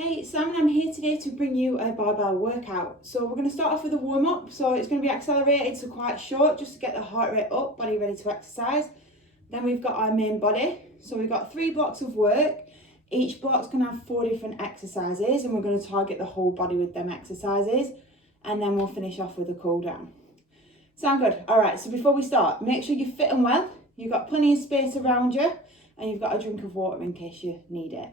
Hey, Sam, and I'm here today to bring you a barbell workout. So we're going to start off with a warm-up. So it's going to be accelerated, so quite short, just to get the heart rate up, body ready to exercise. Then we've got our main body. So we've got 3 blocks of work. Each block's going to have 4 different exercises, and we're going to target the whole body with them exercises. And then we'll finish off with a cool down. Sound good? All right, so before we start, make sure you're fit and well. You've got plenty of space around you, and you've got a drink of water in case you need it.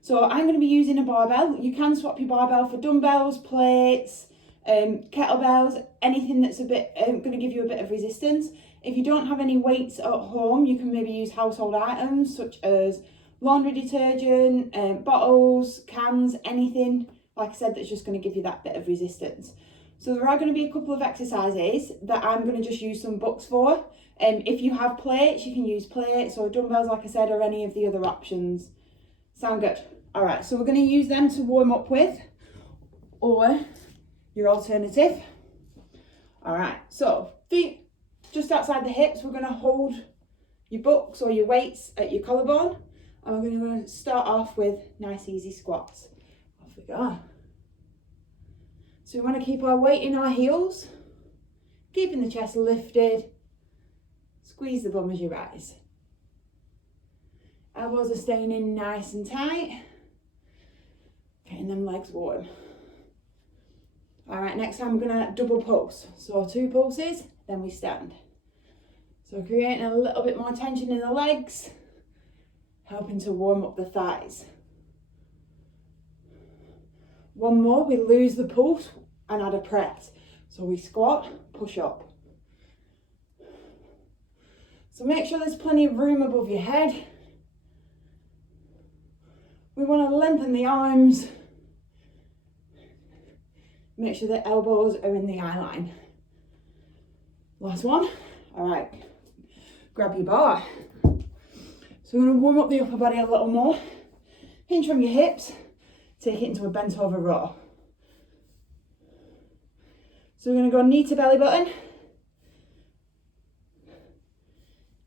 So I'm going to be using a barbell. You can swap your barbell for dumbbells, plates, kettlebells, anything that's a bit going to give you a bit of resistance. If you don't have any weights at home, you can maybe use household items such as laundry detergent, bottles, cans, anything, like I said, that's just going to give you that bit of resistance. So there are going to be a couple of exercises that I'm going to just use some books for. If you have plates, you can use plates, or dumbbells, like I said, or any of the other options. Sound good? All right, so we're going to use them to warm up with, or your alternative. All right, so feet just outside the hips. We're going to hold your books or your weights at your collarbone, and we're going to start off with nice easy squats. Off we go. So we want to keep our weight in our heels, keeping the chest lifted. Squeeze the bum as you rise. Elbows are staying in nice and tight. Getting them legs warm. All right, next time we're gonna double pulse. So 2 pulses, then we stand. So creating a little bit more tension in the legs, helping to warm up the thighs. 1 more, we lose the pulse and add a press. So we squat, push up. So make sure there's plenty of room above your head. We want to lengthen the arms. Make sure the elbows are in the eye line. Last one. All right, grab your bar. So we're going to warm up the upper body a little more. Hinge from your hips, take it into a bent over row. So we're going to go knee to belly button.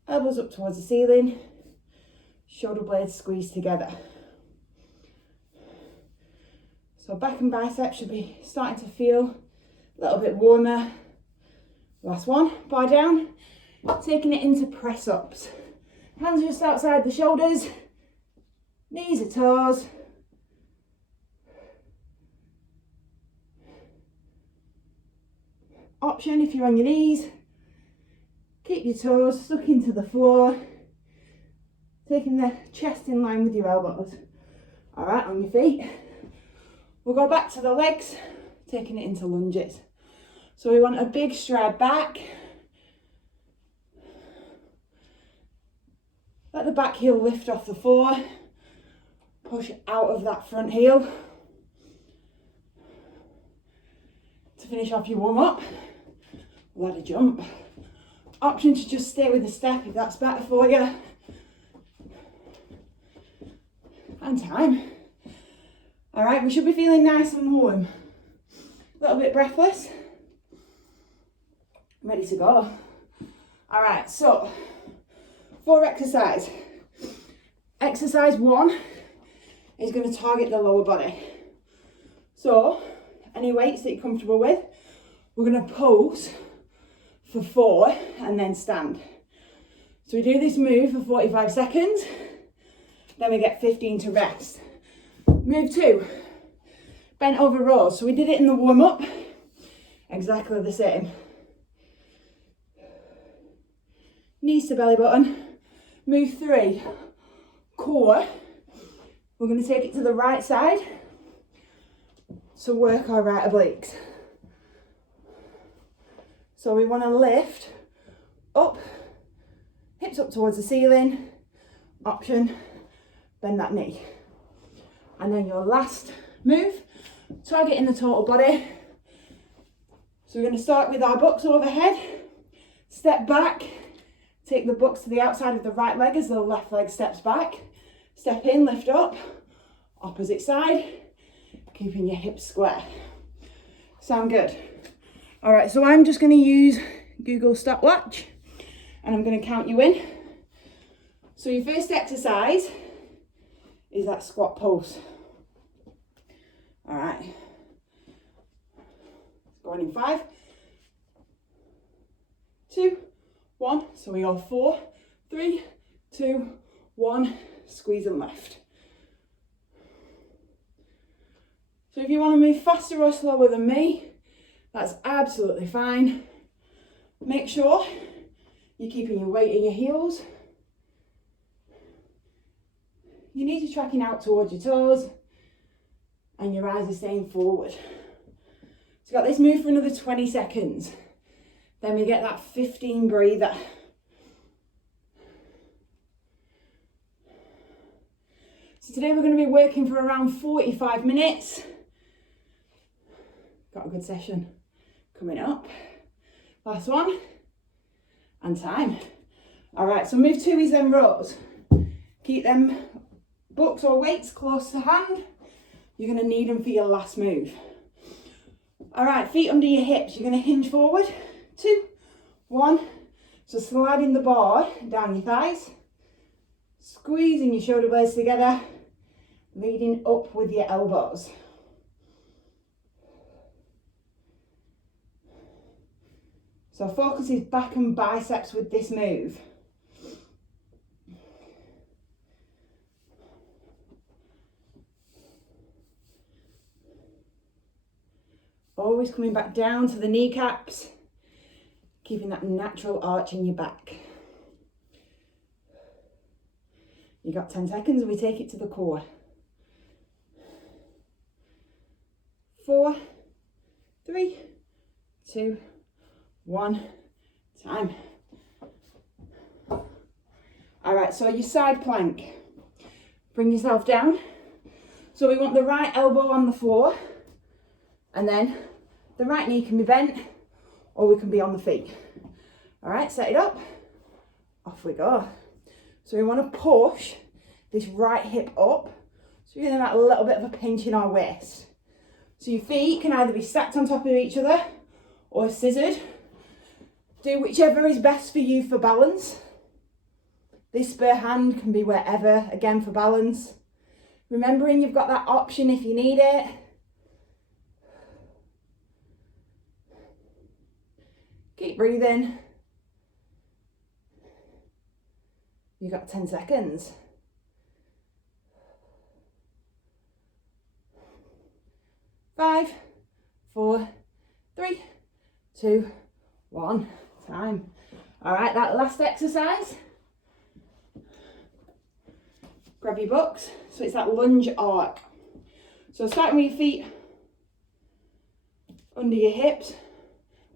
Elbows up towards the ceiling. Shoulder blades squeeze together. So back and biceps should be starting to feel a little bit warmer. Last one, bar down, taking it into press ups. Hands just outside the shoulders, knees to toes. Option if you're on your knees, keep your toes stuck into the floor, taking the chest in line with your elbows. All right, on your feet. We'll go back to the legs, taking it into lunges. So we want a big stride back. Let the back heel lift off the floor. Push out of that front heel. To finish off your warm up, ladder jump. Option to just stay with the step if that's better for you. And time. All right, we should be feeling nice and warm. A little bit breathless. Ready to go. All right, so 4 exercises. Exercise 1 is going to target the lower body. So any weights that you're comfortable with, we're going to pulse for 4 and then stand. So we do this move for 45 seconds, then we get 15 to rest. Move 2, bent over rows. So we did it in the warm up, exactly the same. Knees to belly button. Move 3, core. We're going to take it to the right side. So work our right obliques. So we want to lift up, hips up towards the ceiling. Option, bend that knee. And then your last move, targeting the total body. So we're going to start with our bucks overhead. Step back, take the bucks to the outside of the right leg as the left leg steps back. Step in, lift up, opposite side, keeping your hips square. Sound good? All right, so I'm just going to use Google stopwatch and I'm going to count you in. So your first exercise is that squat pulse. All right. Going in 5, 2, 1. So we go 4, 3, 2, 1. Squeeze and lift. So if you want to move faster or slower than me, that's absolutely fine. Make sure you're keeping your weight in your heels. Your knees are tracking out towards your toes and your eyes are staying forward. So got this move for another 20 seconds. Then we get that 15 breather. So today we're going to be working for around 45 minutes. Got a good session coming up. Last one. And time. All right, so move toes then rows. Keep them books or weights close to hand. You're going to need them for your last move. All right, feet under your hips. You're going to hinge forward. 2, 1. So sliding the bar down your thighs. Squeezing your shoulder blades together. Leading up with your elbows. So focus is back and biceps with this move. Always coming back down to the kneecaps, keeping that natural arch in your back. You got 10 seconds and we take it to the core. 4, 3, 2, 1. Time. All right, so your side plank. Bring yourself down. So we want the right elbow on the floor, and then the right knee can be bent, or we can be on the feet. All right, set it up. Off we go. So we want to push this right hip up. So you're getting that little bit of a pinch in our waist. So your feet can either be stacked on top of each other or scissored. Do whichever is best for you for balance. This spare hand can be wherever, again for balance. Remembering you've got that option if you need it. Keep breathing. You've got 10 seconds. 5, 4, 3, 2, 1. Time. All right, that last exercise. Grab your books. So it's that lunge arc. So starting with your feet under your hips.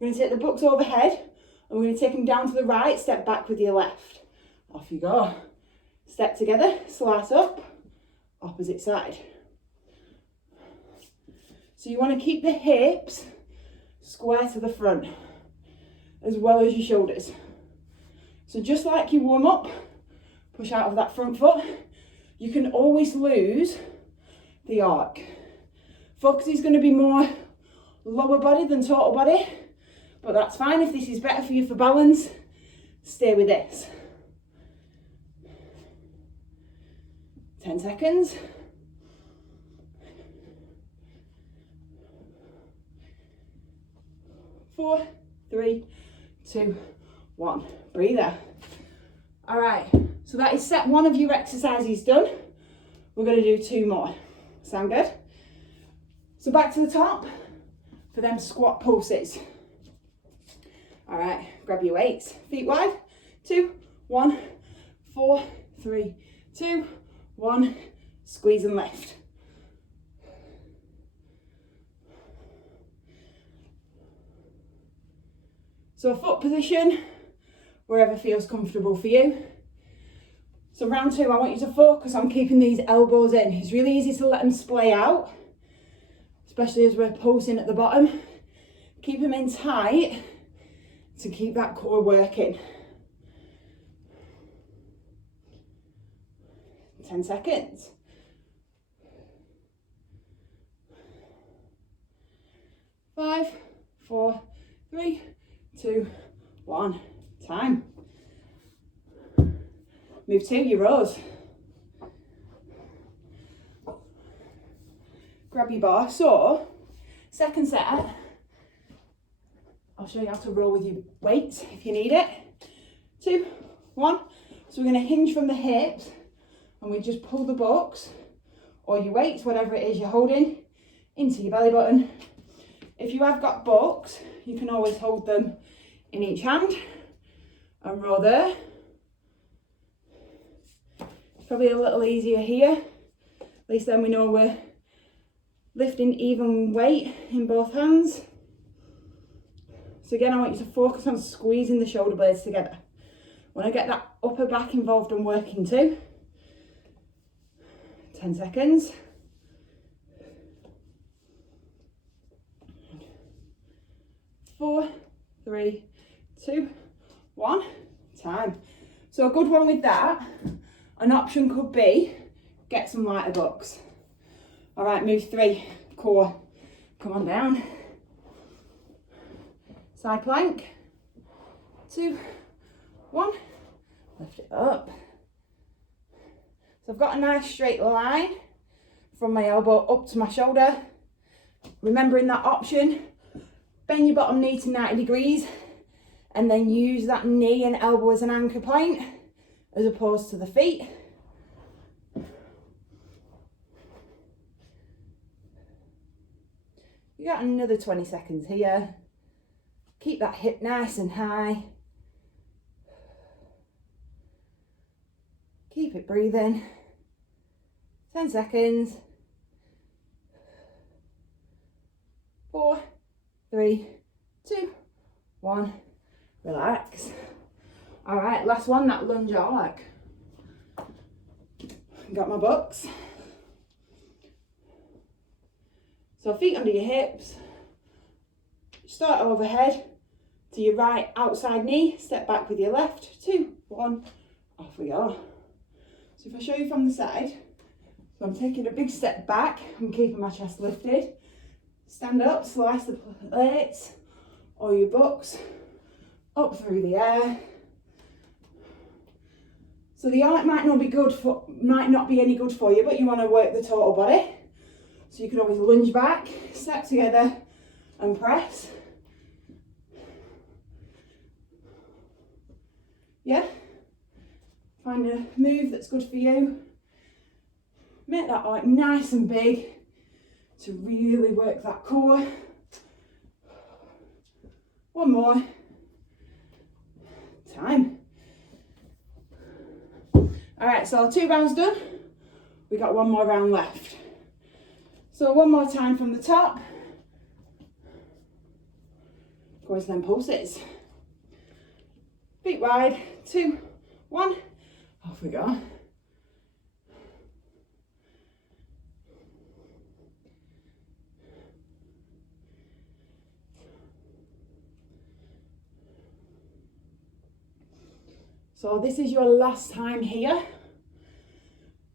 We're going to take the books overhead and we're going to take them down to the right, step back with your left. Off you go. Step together, slice up, opposite side. So you want to keep the hips square to the front, as well as your shoulders. So just like you warm up, push out of that front foot, you can always lose the arc. Focus is going to be more lower body than total body, but that's fine. If this is better for you for balance, stay with this. 10 seconds. 4, 3, 2, 1. Breather. All right, so that is set one of your exercises done. We're going to do 2 more. Sound good? So back to the top for them squat pulses. All right, grab your weights, feet wide. 2, 1, 4, 3, 2, 1. Squeeze and lift. So foot position, wherever feels comfortable for you. So round 2, I want you to focus on keeping these elbows in. It's really easy to let them splay out, especially as we're pulsing at the bottom. Keep them in tight to keep that core working. 10 seconds. 5, 4, 3, 2, 1. Time. Move to your rows. grab your bar. So, second set, I'll show you how to roll with your weights if you need it. 2, 1. So we're going to hinge from the hips and we just pull the box or your weights, whatever it is you're holding, into your belly button. If you have got books, you can always hold them in each hand and roll there. It's probably a little easier here. At least then we know we're lifting even weight in both hands. So again, I want you to focus on squeezing the shoulder blades together. When I get that upper back involved and working too. 10 seconds. 4, 3, 2, 1. Time. So a good one with that, an option could be get some lighter books. All right, move 3, core. Come on down. Side plank. 2, 1. Lift it up. So I've got a nice straight line from my elbow up to my shoulder. Remembering that option, bend your bottom knee to 90 degrees and then use that knee and elbow as an anchor point as opposed to the feet. You got another 20 seconds here. Keep that hip nice and high. Keep it breathing. 10 seconds. 4, 3, 2, 1. Relax. All right, last one, that lunge arc. Got my books. So feet under your hips. Start overhead to your right outside knee. Step back with your left. 2, 1. Off we go. So if I show you from the side, so I'm taking a big step back. I'm keeping my chest lifted. Stand up, slice the plates or your books up through the air. So the arc might not be any good for you, but you want to work the total body. So you can always lunge back, step together and press. Yeah? Find a move that's good for you. Make that arc nice and big to really work that core. One more. Time. All right, so 2 rounds done. We got 1 more round left. So 1 more time from the top. Go into them pulses. Feet wide. 2, 1. Off we go. So this is your last time here.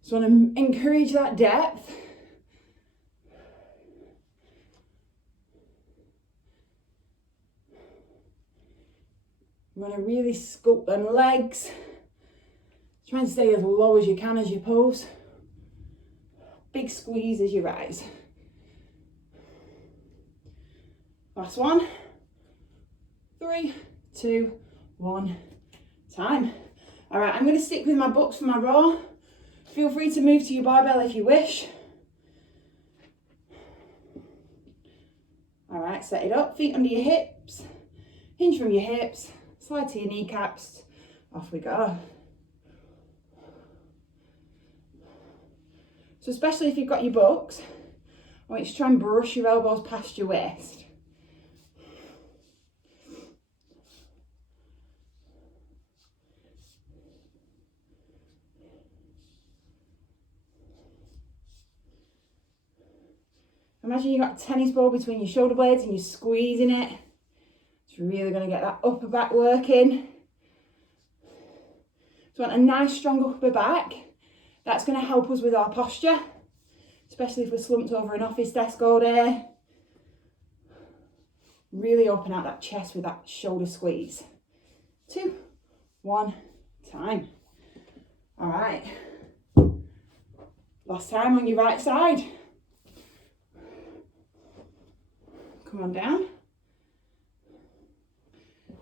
So I want to encourage that depth. You want to really sculpt them legs. Try and stay as low as you can as you pose. Big squeeze as you rise. Last one. 3, 2, 1. Time. All right, I'm going to stick with my books for my raw. Feel free to move to your barbell if you wish. All right, set it up. Feet under your hips. Hinge from your hips. Slide to your kneecaps. Off we go. So especially if you've got your books, I want you to try and brush your elbows past your waist. Imagine you've got a tennis ball between your shoulder blades and you're squeezing it. It's really going to get that upper back working. So want a nice strong upper back. That's going to help us with our posture, especially if we're slumped over an office desk all day. Really open out that chest with that shoulder squeeze. 2, 1, time. All right. Last time on your right side. Come on down.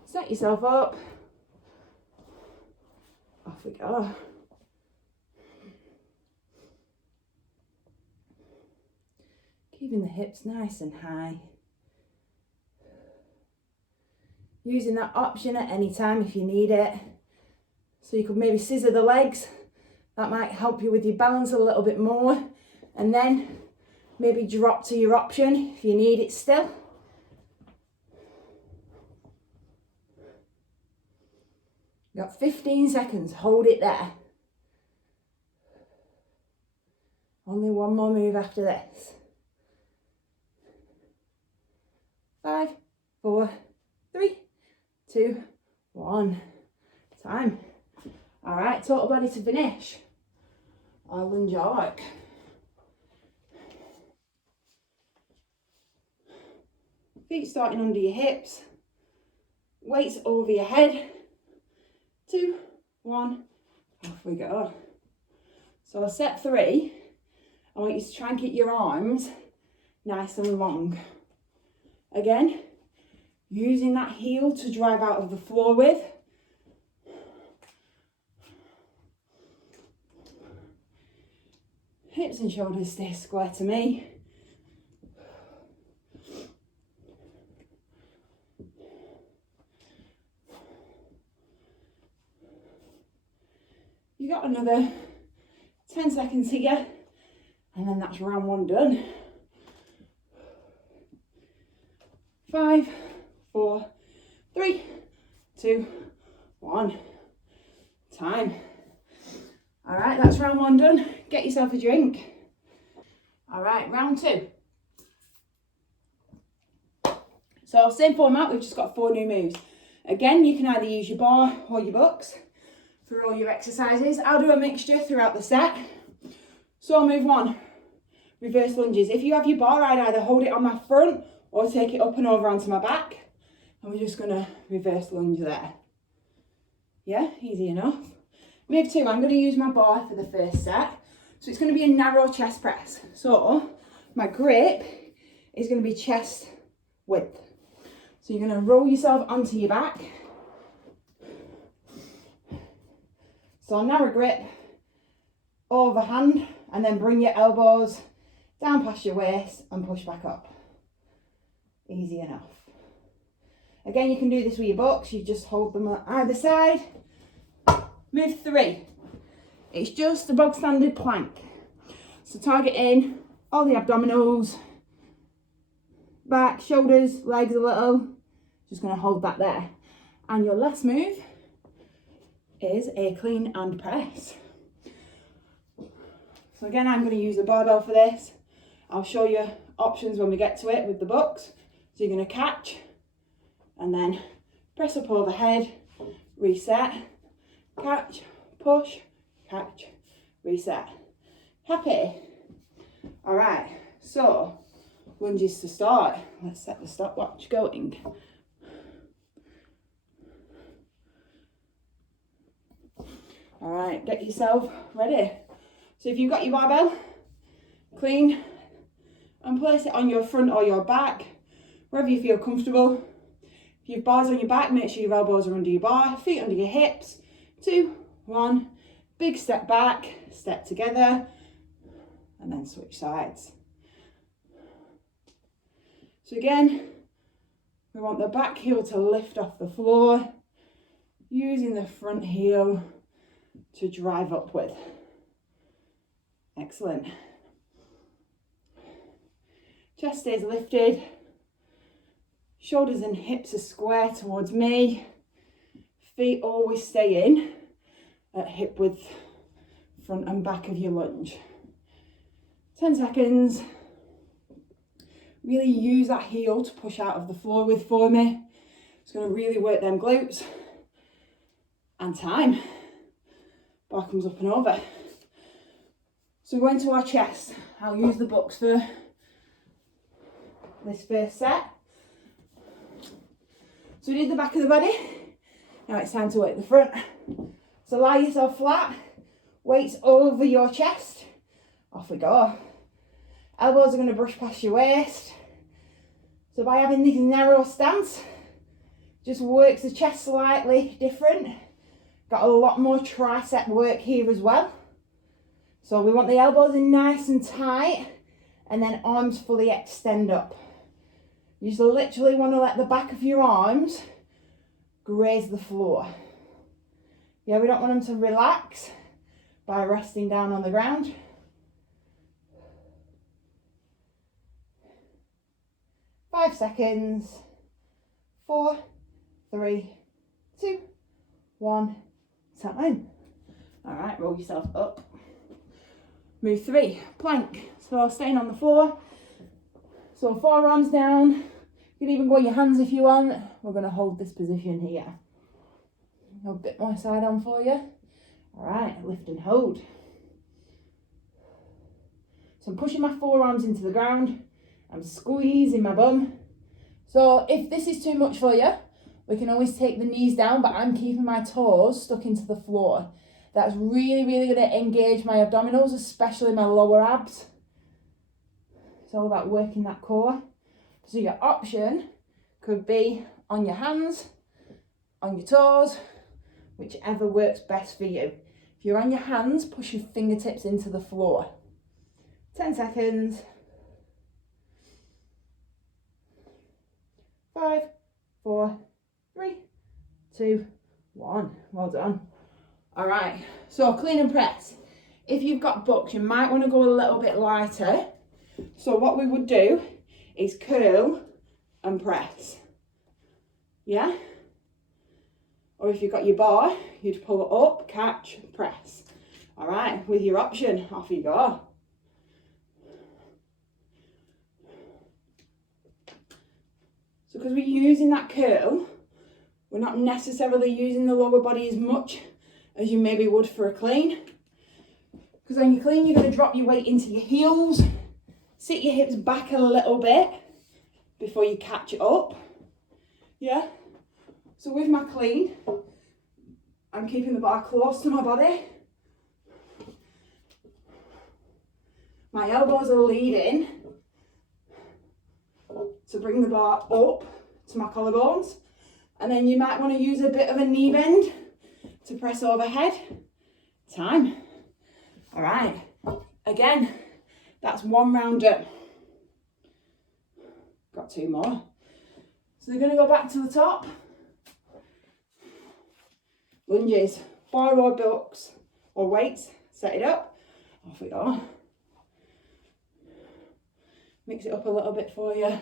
Set yourself up. Off we go. Keeping the hips nice and high. Using that option at any time if you need it. So you could maybe scissor the legs. That might help you with your balance a little bit more. And then maybe drop to your option if you need it still. You've got 15 seconds, hold it there. Only one more move after this. 5, 4, 3, 2, 1. Time. All right, total body to finish. Our lunge arc. Feet starting under your hips. Weights over your head. 2, 1. Off we go. So set 3. I want you to try and keep your arms nice and long. Again, using that heel to drive out of the floor with. Hips and shoulders stay square to me. You got another 10 seconds here, and then that's round 1 done. 5, 4, 3, 2, 1. Time. All right, that's round 1 done. Get yourself a drink. All right, round 2. So same format, we've just got 4 new moves. Again, you can either use your bar or your books for all your exercises. I'll do a mixture throughout the set. So move 1, reverse lunges. If you have your bar, I'd either hold it on my front or take it up and over onto my back. And we're just gonna reverse lunge there. Yeah, easy enough. Move 2, I'm gonna use my bar for the first set. So it's gonna be a narrow chest press. So my grip is gonna be chest width. So you're gonna roll yourself onto your back. So narrow grip, overhand, and then bring your elbows down past your waist and push back up. Easy enough. Again, you can do this with your books. You just hold them on either side. Move 3. It's just a bog standard plank. So target in all the abdominals, back, shoulders, legs a little. Just going to hold that there. And your last move is a clean and press. So again, I'm going to use the barbell for this. I'll show you options when we get to it with the books. So you're going to catch and then press up overhead, reset, catch, push, catch, reset. Happy? All right, so lunges to start. Let's set the stopwatch going. All right, get yourself ready. So if you've got your barbell, clean and place it on your front or your back, wherever you feel comfortable. If you have bars on your back, make sure your elbows are under your bar, feet under your hips. 2, 1, big step back, step together, and then switch sides. So again, we want the back heel to lift off the floor, using the front heel to drive up with. Excellent. Chest stays lifted. Shoulders and hips are square towards me. Feet always stay in at hip width, front and back of your lunge. 10 seconds. Really use that heel to push out of the floor with for me. It's going to really work them glutes. And time. Bar comes up and over. So we're going to our chest. I'll use the books for this first set. So we did the back of the body. Now it's time to work the front. So lie yourself flat, weights over your chest. Off we go. Elbows are going to brush past your waist. So by having this narrow stance, just works the chest slightly different. Got a lot more tricep work here as well. So we want the elbows in nice and tight, and then arms fully extend up. You just literally want to let the back of your arms graze the floor. Yeah, we don't want them to relax by resting down on the ground. Five seconds. 4, 3, 2, 1. Time. All right, roll yourself up. Move 3, plank. So staying on the floor. So forearms down. You can even go your hands if you want. We're going to hold this position here. A bit more side on for you. All right, lift and hold. So I'm pushing my forearms into the ground. I'm squeezing my bum. So if this is too much for you, we can always take the knees down, but I'm keeping my toes stuck into the floor. That's really, really going to engage my abdominals, especially my lower abs. It's all about working that core. So your option could be on your hands, on your toes, whichever works best for you. If you're on your hands, push your fingertips into the floor. 10 seconds. 5, 4, 3, 2, 1. Well done. All right, so clean and press. If you've got bucks, you might want to go a little bit lighter. So what we would do is curl and press. Yeah? Or if you've got your bar, you'd pull it up, catch, press. All right, with your option, off you go. So because we're using that curl, we're not necessarily using the lower body as much as you maybe would for a clean. Because on your clean, you're going to drop your weight into your heels, sit your hips back a little bit before you catch it up. Yeah? So with my clean, I'm keeping the bar close to my body. My elbows are leading to bring the bar up to my collarbones. And then you might want to use a bit of a knee bend to press overhead. Time. All right. Again, that's 1 round done. Got 2 more. So they're going to go back to the top. Lunges, bar or blocks or weights, set it up, off we go. Mix it up a little bit for you.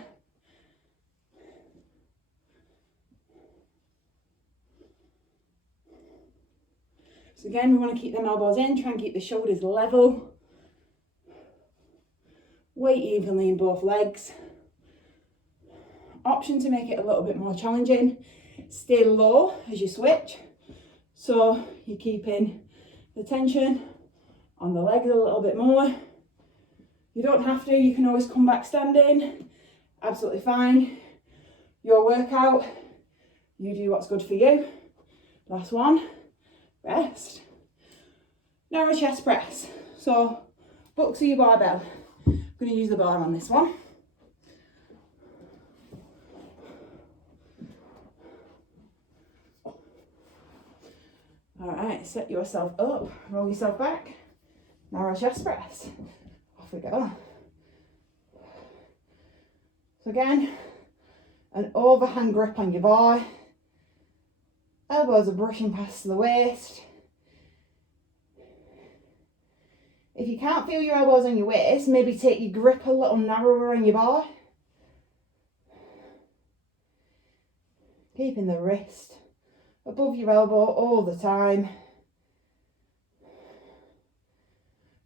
So again, we want to keep them elbows in, try and keep the shoulders level. Weight evenly in both legs. Option to make it a little bit more challenging, stay low as you switch. So you're keeping the tension on the legs a little bit more. You don't have to, you can always come back standing. Absolutely fine. Your workout, you do what's good for you. Last one, rest. Narrow chest press. So bucks of your barbell. I'm going to use the bar on this one. All right, set yourself up, roll yourself back, narrow chest press, off we go. So again, an overhand grip on your bar, elbows are brushing past the waist. If you can't feel your elbows on your waist, maybe take your grip a little narrower on your bar. Keeping the wrist above your elbow all the time.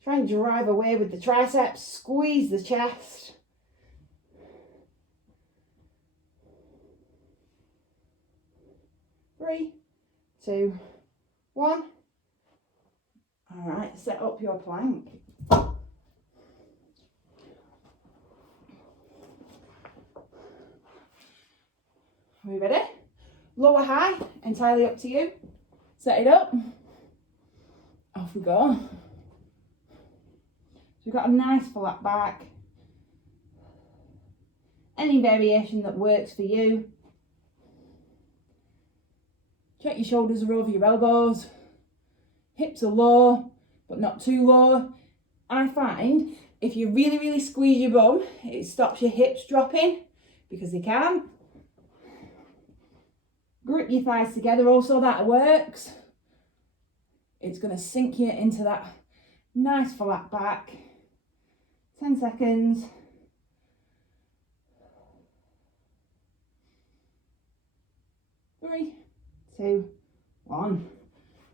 Try and drive away with the triceps, squeeze the chest. Three, 2, 1. All right, set up your plank. Are we ready? Lower, high, entirely up to you. Set it up. Off we go. So we've got a nice flat back. Any variation that works for you. Check your shoulders are over your elbows. Hips are low, but not too low. I find if you really, really squeeze your bum, it stops your hips dropping because they can. Grip your thighs together also, that works. It's going to sink you into that nice flat back. 10 seconds. 3, 2, 1.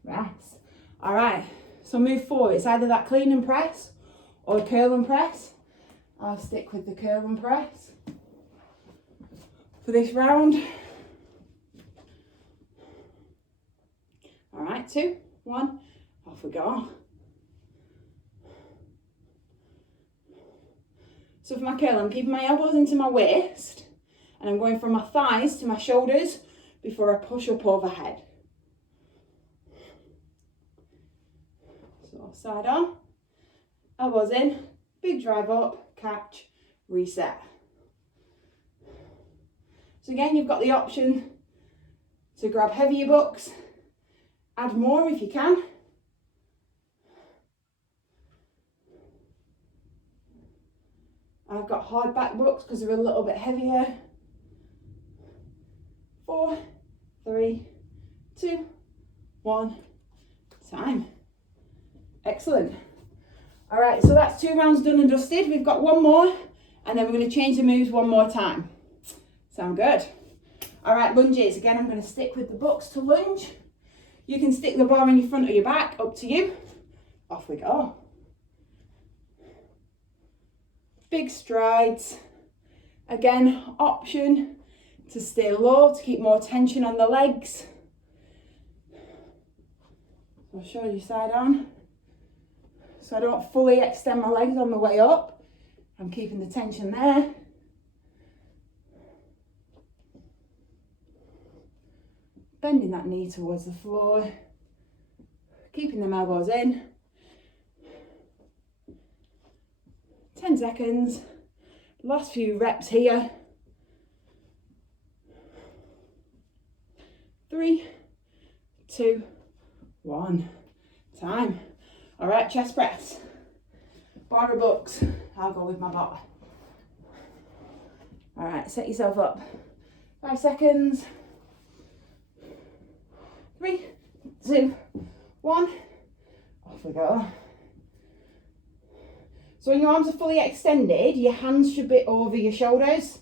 Rest. All right, so move forward. It's either that clean and press or curl and press. I'll stick with the curl and press for this round. All right, 2, 1, off we go. So for my curl, I'm keeping my elbows into my waist and I'm going from my thighs to my shoulders before I push up overhead. So side on, elbows in, big drive up, catch, reset. So again, you've got the option to grab heavier bucks, add more if you can. I've got hard back bucks because they're a little bit heavier. 4, 3, 2, 1, time. Excellent. All right, so that's 2 rounds done and dusted. We've got 1 more, and then we're going to change the moves 1 more time. Sound good? All right, lunges. Again, I'm going to stick with the bucks to lunge. You can stick the bar in your front or your back, up to you. Off we go. Big strides. Again, option to stay low, to keep more tension on the legs. I'll show you side on. So I don't fully extend my legs on the way up. I'm keeping the tension there. Bending that knee towards the floor. Keeping them elbows in. 10 seconds. Last few reps here. 3, 2, 1. Time. All right, chest press. Bar of bucks. I'll go with my bar. All right, set yourself up. 5 seconds. 3, 2, 1. Off we go. So when your arms are fully extended, your hands should be over your shoulders.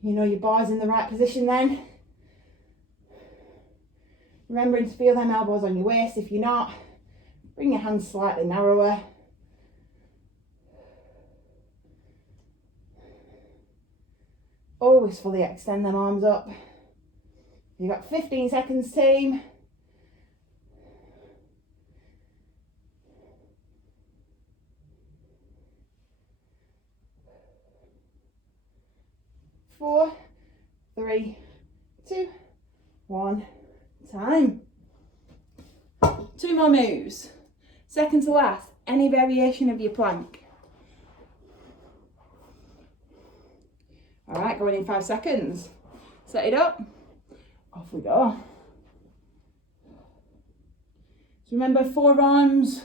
You know your bar's in the right position then. Remembering to feel them elbows on your waist. If you're not, bring your hands slightly narrower. Always fully extend them arms up. You've got 15 seconds, team. 4, 3, 2, 1. Time. 2 more moves. Second to last, any variation of your plank. All right, going in 5 seconds. Set it up. Off we go. So remember, forearms,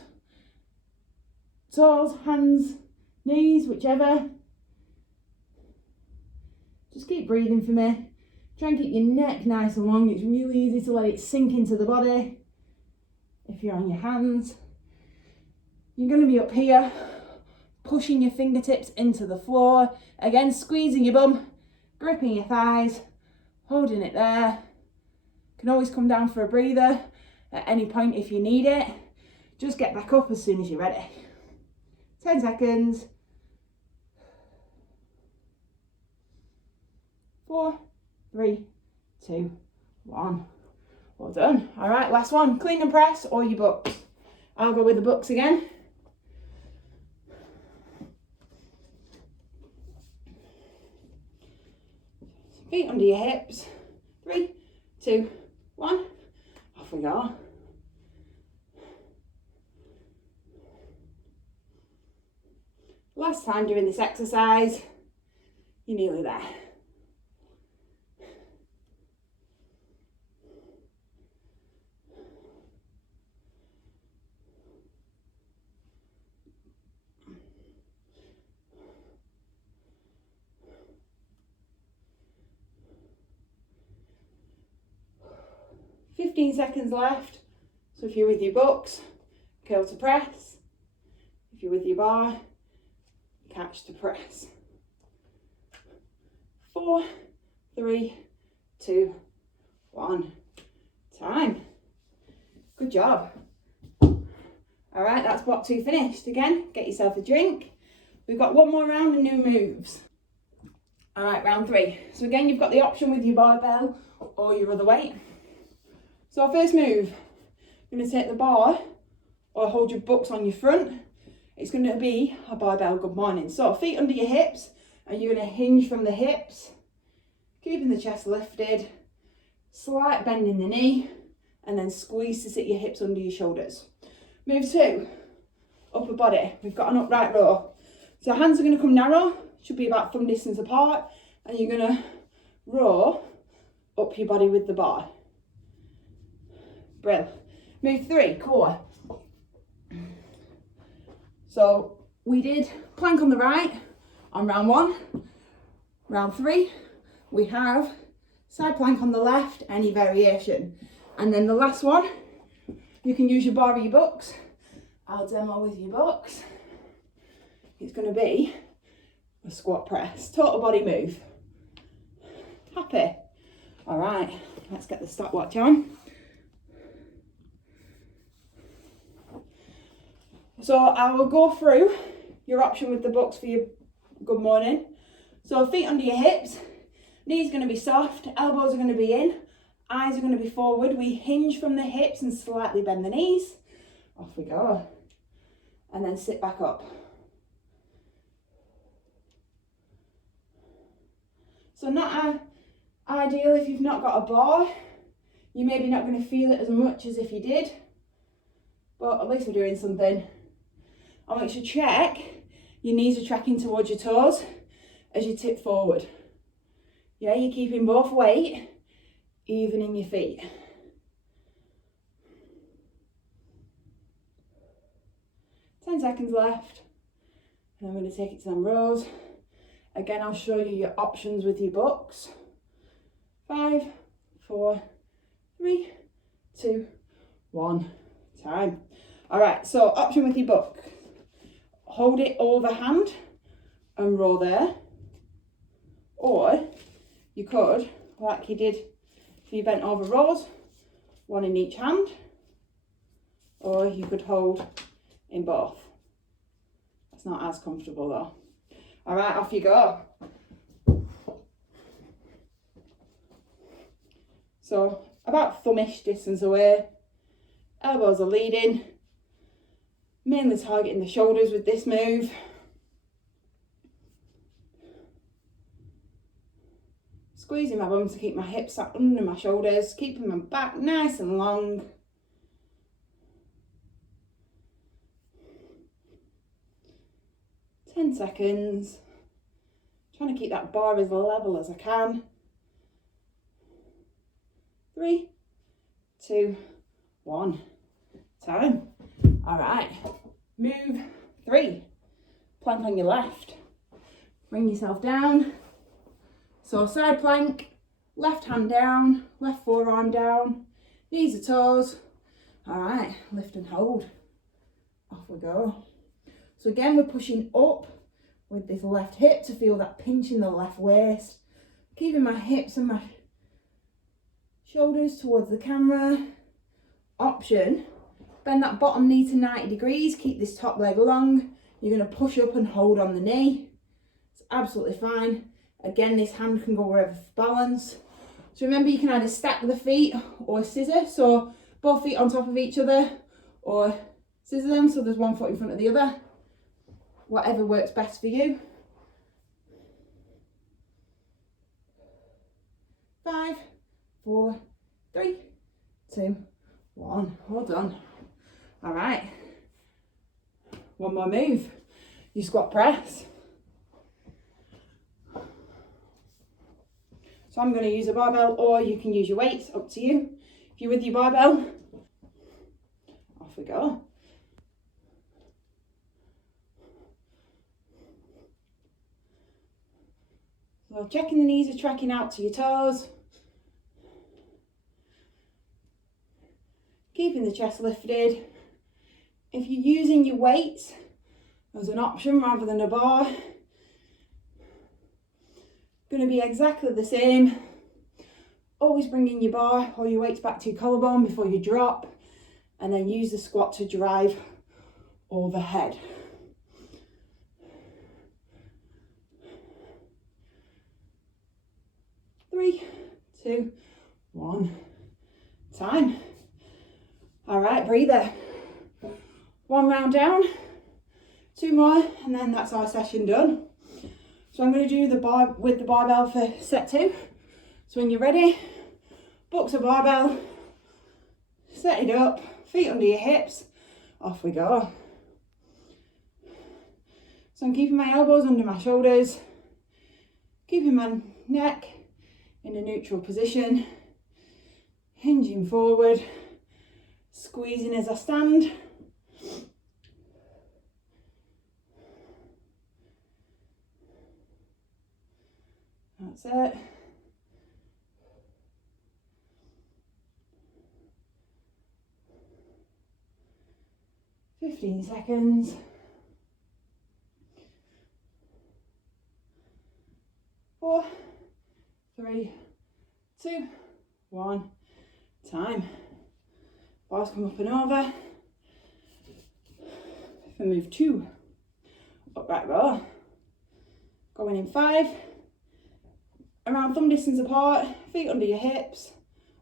toes, hands, knees, whichever. Just keep breathing for me. Try and keep your neck nice and long. It's really easy to let it sink into the body. If you're on your hands, you're going to be up here, pushing your fingertips into the floor. Again, squeezing your bum, gripping your thighs, holding it there. Can always come down for a breather at any point if you need it. Just get back up as soon as you're ready. 10 seconds. 4, 3, 2, 1. Well done. All right, last one. Clean and press or your bucks. I'll go with the bucks again. Feet under your hips. 3, 2, 1. Off we go. Last time doing this exercise, you're nearly there. "15 seconds left." So if you're with your books, curl to press. If you're with your bar, catch to press. 4, 3, 2, 1. Time. Good job. All right, that's block 2 finished. Again, get yourself a drink. We've got one more round of new moves. All right, round 3. So again, you've got the option with your barbell or your other weight. So our first move, you're going to take the bar or hold your books on your front. It's going to be a barbell good morning. So feet under your hips, and you're going to hinge from the hips, keeping the chest lifted, slight bend in the knee, and then squeeze to sit your hips under your shoulders. Move 2, upper body. We've got an upright row. So hands are going to come narrow, should be about thumb distance apart, and you're going to row up your body with the bar. Brill. Move 3, core. So we did plank on the right on round 1. Round 3, we have side plank on the left, any variation. And then the last one, you can use your bar or your books. I'll demo with your books. It's going to be a squat press, total body move. Happy? All right, let's get the stopwatch on. So I will go through your option with the books for your good morning. So feet under your hips, knees going to be soft, elbows are going to be in, eyes are going to be forward. We hinge from the hips and slightly bend the knees. Off we go. And then sit back up. So not ideal if you've not got a bar. You're maybe not going to feel it as much as if you did, but at least we're doing something. I want you to check your knees are tracking towards your toes as you tip forward. Yeah, you're keeping both weight even in your feet. Ten seconds left. And I'm going to take it to them rows. Again, I'll show you your options with your books. 5, 4, 3, 2, 1. Time. All right, so option with your book. Hold it overhand and row there. Or you could, like you did for your bent over rows, one in each hand. Or you could hold in both. It's not as comfortable though. All right, off you go. So about thumbish distance away. Elbows are leading. Mainly targeting the shoulders with this move. Squeezing my bum to keep my hips sat under my shoulders, keeping my back nice and long. Ten seconds. Trying to keep that bar as level as I can. 3, 2, 1. Time. All right. Move 3. Plank on your left. Bring yourself down. So side plank, left hand down, left forearm down, knees to toes. All right, lift and hold. Off we go. So again, we're pushing up with this left hip to feel that pinch in the left waist. Keeping my hips and my shoulders towards the camera. Option, bend that bottom knee to 90 degrees. Keep this top leg long. You're going to push up and hold on the knee. It's absolutely fine. Again, this hand can go wherever for balance. So remember, you can either stack the feet or scissor. So both feet on top of each other, or scissor them so there's one foot in front of the other. Whatever works best for you. 5, 4, 3, 2, 1. Hold on. All right. One more move. your squat press. So I'm going to use a barbell, or you can use your weights, up to you. If you're with your barbell, off we go. So checking the knees are tracking out to your toes. Keeping the chest lifted. If you're using your weights as an option rather than a bar, going to be exactly the same. Always bringing your bar or your weights back to your collarbone before you drop, and then use the squat to drive overhead. Three, two, one, time. All right, breather. One round down, two more, and then that's our session done. So I'm going to do the bar with the barbell for set 2. So when you're ready, box a barbell, set it up, feet under your hips, off we go. So I'm keeping my elbows under my shoulders, keeping my neck in a neutral position, hinging forward, squeezing as I stand. That's it. "15 seconds. 4, 3, 2, 1, time. Bars come up and over. If I move 2, upright row. Going in 5. Around thumb distance apart, feet under your hips,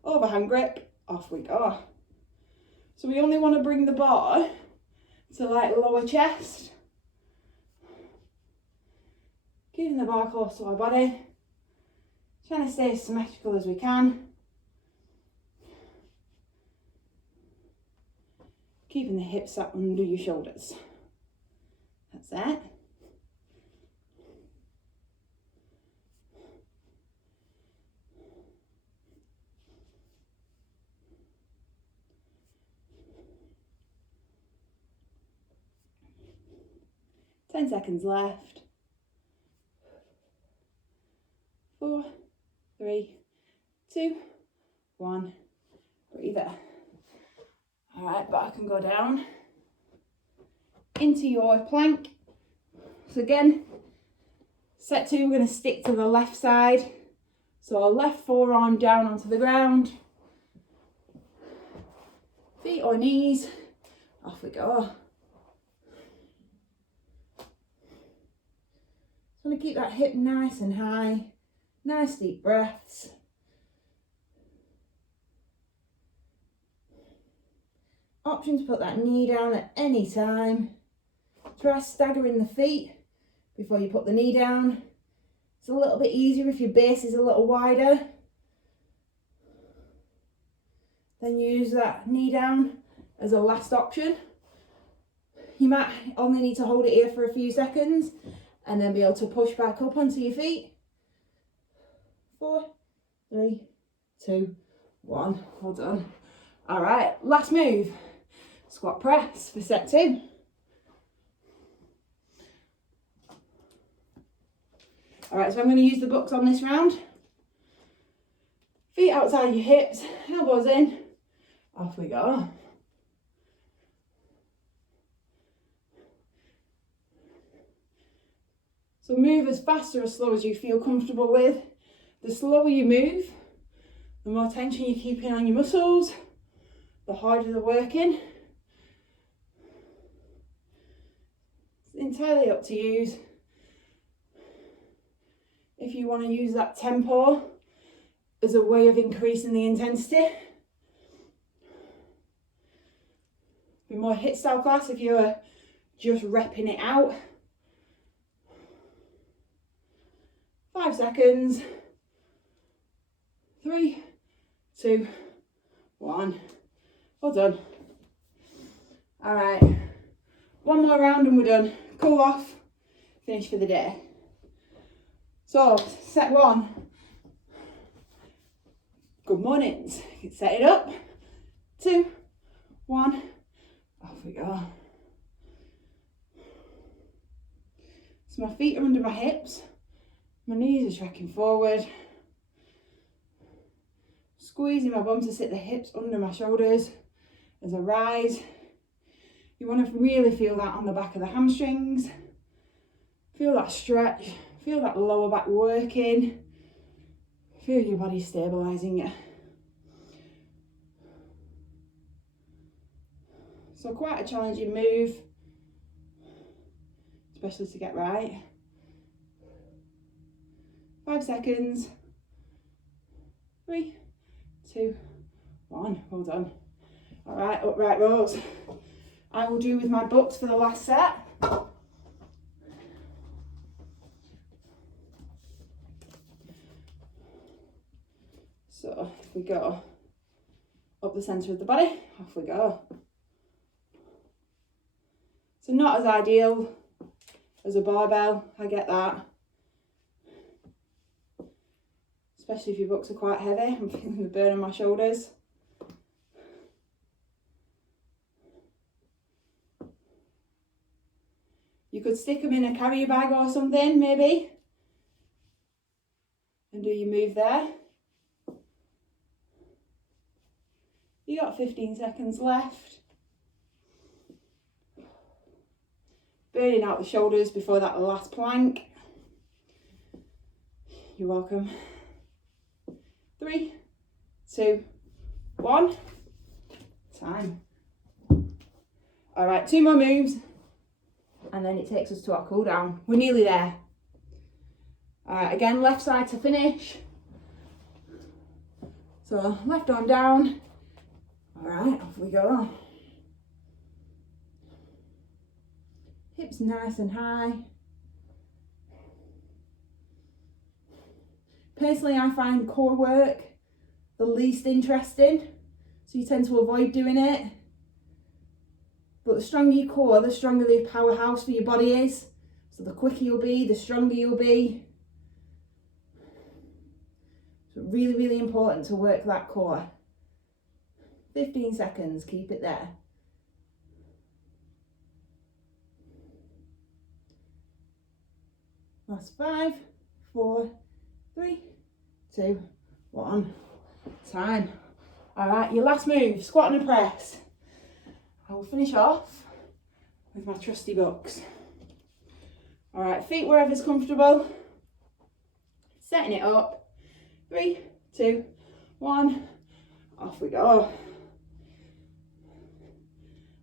overhand grip, off we go. So we only want to bring the bar to like lower chest. Keeping the bar close to our body. Trying to stay as symmetrical as we can. Keeping the hips up under your shoulders. That's it. Ten seconds left. 4, 3, 2, 1. Breather. All right, back and go down into your plank. So again, set 2, we're going to stick to the left side. So our left forearm down onto the ground. Feet or knees. Off we go. Just want to keep that hip nice and high. Nice deep breaths. Option to put that knee down at any time. Try staggering the feet before you put the knee down. It's a little bit easier if your base is a little wider. Then use that knee down as a last option. You might only need to hold it here for a few seconds and then be able to push back up onto your feet. 4, 3, 2, 1. Well done. All right, last move. Squat press for set 2. All right, so I'm going to use the bucks on this round. Feet outside your hips, elbows in. Off we go. So move as fast or as slow as you feel comfortable with. The slower you move, the more tension you're keeping on your muscles, the harder they're working. It's entirely up to you. If you want to use that tempo as a way of increasing the intensity. Be more hit style class if you're just repping it out. 5 seconds. 3, 2, 1. Well done. All right, one more round and we're done. Cool off. finish for the day. So set one, good mornings, set it up, 2, 1, off we go. So my feet are under my hips, my knees are tracking forward, squeezing my bum to sit the hips under my shoulders as I rise. You want to really feel that on the back of the hamstrings, feel that stretch, feel that lower back working, feel your body stabilising you. So quite a challenging move, especially to get right. 5 seconds. 3, 2, 1. Well done. All right, upright rows. I will do with my books for the last set. So if we go up the centre of the body, off we go. So not as ideal as a barbell, I get that. Especially if your books are quite heavy, I'm feeling the burn on my shoulders. You could stick them in a carrier bag or something, maybe, and do your move there. You got 15 seconds left. Burning out the shoulders before that last plank. You're welcome. 3, 2, 1. Time. All right, 2 more moves, and then it takes us to our cool down. We're nearly there. All right, again, left side to finish. So left arm down. All right, off we go. Hips nice and high. Personally, I find core work the least interesting, so you tend to avoid doing it. But the stronger your core, the stronger the powerhouse for your body is. So the quicker you'll be, the stronger you'll be. So really, really important to work that core. 15 seconds, keep it there. Last 5, 4, 3, 2, 1. Time. All right, your last move, squat and a press. I will finish off with my trusty books. All right, feet wherever's comfortable. Setting it up. 3, 2, 1. Off we go.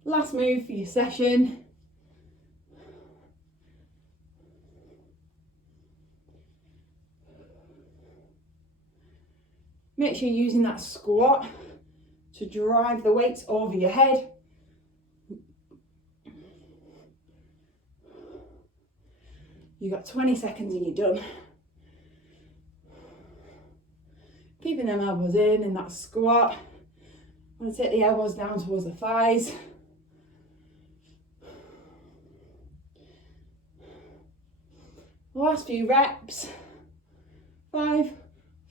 Last move for your session. Make sure you're using that squat to drive the weights over your head. You got 20 seconds and you're done. Keeping them elbows in that squat. I'm going to take the elbows down towards the thighs. Last few reps. 5,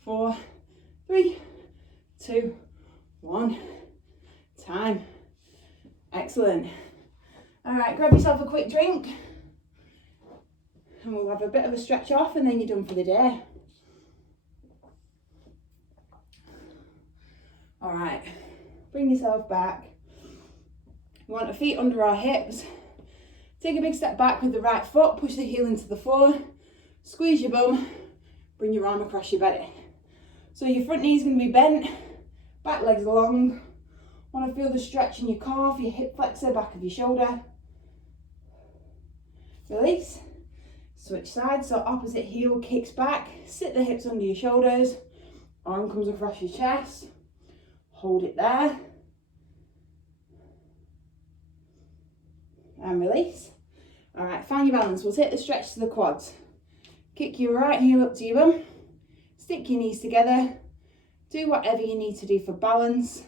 4, 3, 2, 1. Time. Excellent. All right, grab yourself a quick drink and we'll have a bit of a stretch off and then you're done for the day. All right, bring yourself back. We want the feet under our hips. Take a big step back with the right foot, push the heel into the floor, squeeze your bum, bring your arm across your belly. So your front knee is going to be bent, back leg's long. Want to feel the stretch in your calf, your hip flexor, back of your shoulder. Release, switch sides, so opposite heel kicks back, sit the hips under your shoulders, arm comes across your chest, hold it there, and release. All right, find your balance. We'll take the stretch to the quads. Kick your right heel up to your bum, stick your knees together, do whatever you need to do for balance.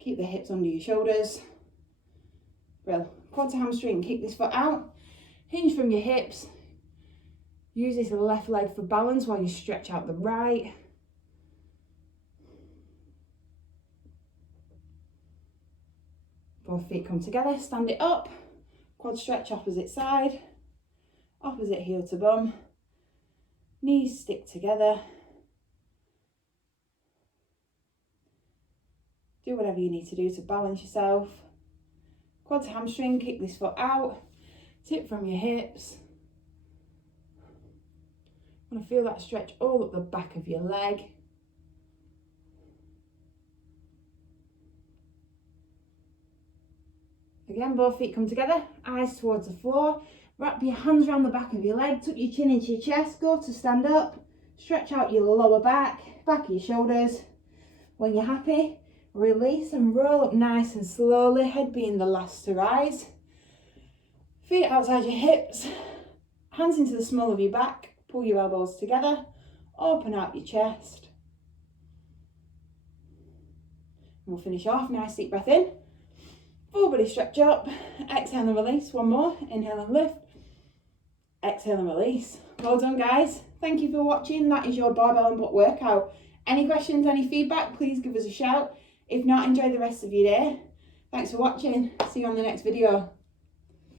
Keep the hips under your shoulders. Brill. Quad to hamstring, kick this foot out, Hinge from your hips. Use this left leg for balance while you stretch out the right. Both feet come together, stand it up. Quad stretch opposite side. Opposite heel to bum. Knees stick together. Do whatever you need to do to balance yourself. Quad to hamstring, kick this foot out. Tip from your hips. Want to feel that stretch all up the back of your leg. Again, both feet come together, eyes towards the floor. Wrap your hands around the back of your leg, tuck your chin into your chest, go to stand up. Stretch out your lower back of your shoulders. When you're happy, release and roll up nice and slowly, head being the last to rise. Feet outside your hips, hands into the small of your back, pull your elbows together, open out your chest. And we'll finish off, nice deep breath in. Full body stretch up, exhale and release, one more, inhale and lift, exhale and release. Well done guys, thank you for watching, that is your barbell and butt workout. Any questions, any feedback, please give us a shout. If not, enjoy the rest of your day. Thanks for watching, see you on the next video.